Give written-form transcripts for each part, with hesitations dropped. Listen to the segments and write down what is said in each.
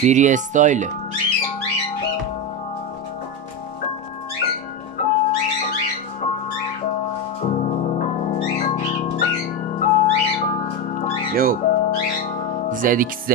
فری استایل. یو زدیکس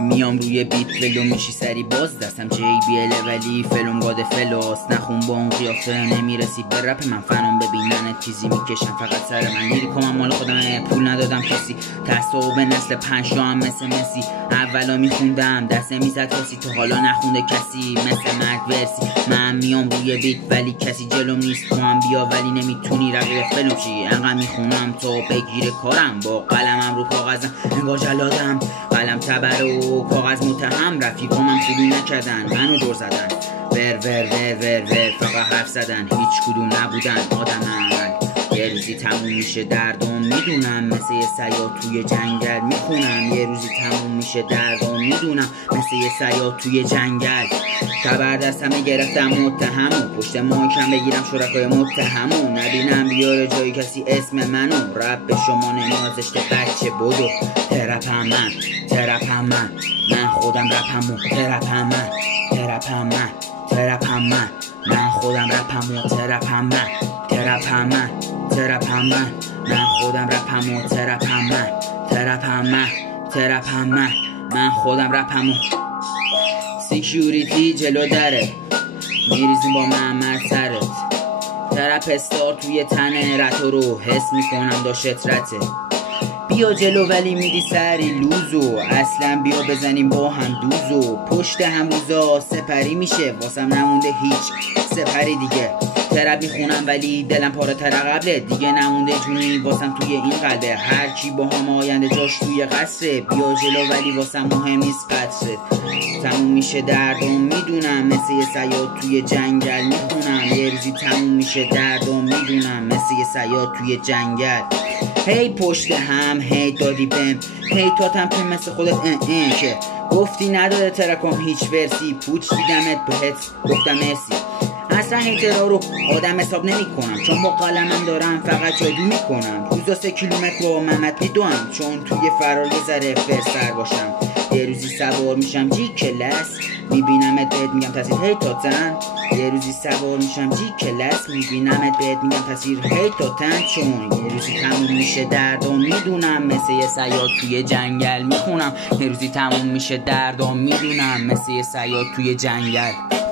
میام روی بیت فلو میشی سری باز دستم JBL ولی فلوم گاده فلوس نخون با اون قیافه نمیرسی به رپ من فنم ببینن چیزی میکشم فقط سر من لیریکومم مال خودم پول ندادم کسی تعصب نسل 5 هم مثل مسی اولا میخوندم دست نمیزد کسی تو حالا نخونده کسی مثل مرگ ورسی من میام روی بیت ولی کسی جلوم نیست تو هم بیا ولی نمیتونی رقیب فلوم شی انقدر میخونم تو بگیر کارم با قلمم رو کاغذم انگار جلادم قلم تبر و کاغذ متهم رفیقامم خوبی نکردن منو دور زدن ور فقط حرف زدن هیچ کدوم نبودن آدمن یه روزی تموم میشه دردم میدونم مثل یه صیاد توی جنگل میخونم یه روزی تموم میشه دردم میدونم مثل یه صیاد توی جنگل خبر دستم گرفتم متهم و پشت مایکم بگیرم شرکای متهمو نبینم بیاره جایی کسی اسم منو رب به شما نمیازشته بچه بدو ترپم من خودم رپمو ترپم من خودم رپمو ترپم من خودم رپمو ترپم من خودم رپمو سیکیوریتی جلو دره میریزیم با محمد سرت ترپ استار توی تنه رتو رو حس میکنم داشت رته بیا جلو ولی میدی سری لوزو اصلا بیا بزنیم با هم دوزو پشت هم روزا سپری میشه واسم نمونده هیچ سپری دیگه ترپ میخونم ولی دلم پاره تر قبله دیگه نمونده جونی واسم توی این قلبه هر کی با هم آینده جاش توی قصره بیا جلو ولی واسم مهم نیست قطره تموم میشه دردم میدونم مثل یه صیاد توی جنگل میخونم یه روزی تموم میشه دردم میدونم مثل یه صیاد توی جنگل هی پشت هم هی دادی بهم هی تاتم که مثل خودت که گفتی نداره ترکم هیچ ورسی پوچ دیدمت بهت گفتم مرسی اصلا هیترها رو آدم حساب نمی کنم چون با قلمم دارم فقط جادو می کنم روزا 3 کیلومتر با محمد میدوم چون توی فرار یه ذره فرسر باشم یه روزی سوار میشم جی کلاس میبینمت بهت میگم تصویر هی تاتن یه روزی سوار میشم جی کلاس میبینمت بهت میگم تصویر هی تاتن چون یه روزی تموم میشه دردم میدونم مثل یه صیاد توی جنگل میخونم یه روزی تموم میشه دردم میدونم مثل یه صیاد توی جنگل